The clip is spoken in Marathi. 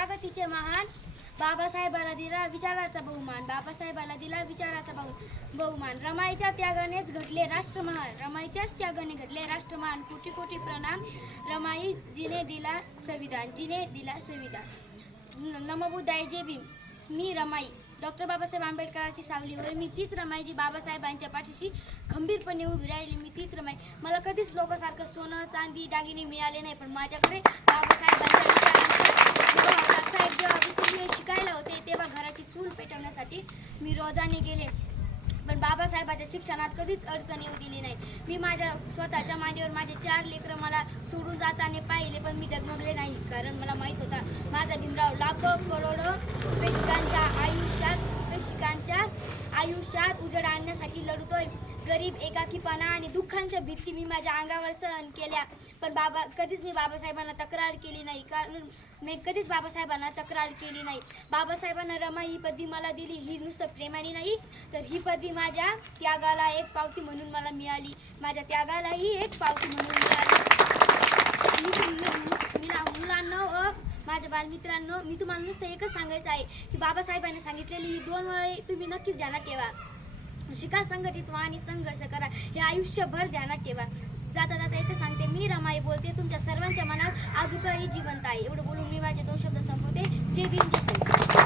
ताकदीचे महान बाबासाहेबाला दिला विचाराचा बहुमान, बाबासाहेबाला दिला विचाराचा बहुमान. रमाईच्या त्यागानेच घडले राष्ट्रमहान, रमाईच्याच त्यागाने घडले राष्ट्रमहान. कोटी कोटी प्रणाम रमाई जिने दिला संविधान, जिने दिला संविधान. नमोबुद्धाय जय भीम. मी रमाई, डॉक्टर बाबासाहेब आंबेडकरांची सावली होय. मी तीच रमाई जी बाबासाहेबांच्या पाठीशी खंबीरपणे उभी राहिली. मी तीच रमाई. मला कधीच लोकांसारखं सोनं चांदी दागिने मिळाले नाही, पण माझ्याकडे बाबासाहेबांच्या साहेब जेव्हा विद्यालय शिकायला होते तेव्हा घराची चूल पेटवण्यासाठी मी रोजाने गेले, पण बाबासाहेबांच्या शिक्षणात कधीच अडचण येऊ दिली नाही. मी माझ्या स्वतःच्या मांडीवर माझे 4 लेकरं मला सोडून जाताना पाहिले, पण मी डगमगले नाही, कारण मला माहीत होता माझा भीमराव लाखो करोडो प्रेक्षकांच्या आयुष्यात उजेड आणण्यासाठी लढतोय. गरीब, एकाकीपणा आणि दुःखांच्या भीती मी माझ्या अंगावर सहन केल्या, पण कधीच मी बाबासाहेबांना तक्रार केली नाही, कारण मी कधीच बाबासाहेबांना तक्रार केली नाही. बाबासाहेबांना रमाई ही पदवी मला दिली, ही नुसतं प्रेमाने नाही, तर ही पदवी माझ्या त्यागाला एक पावती म्हणून मला मिळाली, माझ्या त्यागालाही एक पावती म्हणून मिळाली. मुलांनो व माझ्या बालमित्रांनो, मी तुम्हाला नुसतं एकच सांगायचं आहे की बाबासाहेबांनी सांगितलेली ही 2 वळी तुम्ही नक्कीच ध्यानात ठेवा. शिका, संघटित व्हा आणि संघर्ष करा, हे आयुष्यभर ध्यानात ठेवा. जाता जाता एकच सांगते, मी रमाई बोलते, तुमच्या सर्वांच्या मनात अजूनही जिवंत आहे. एवढं बोलून मी माझे 2 शब्द संपवते. जय भीम, जय संविधान.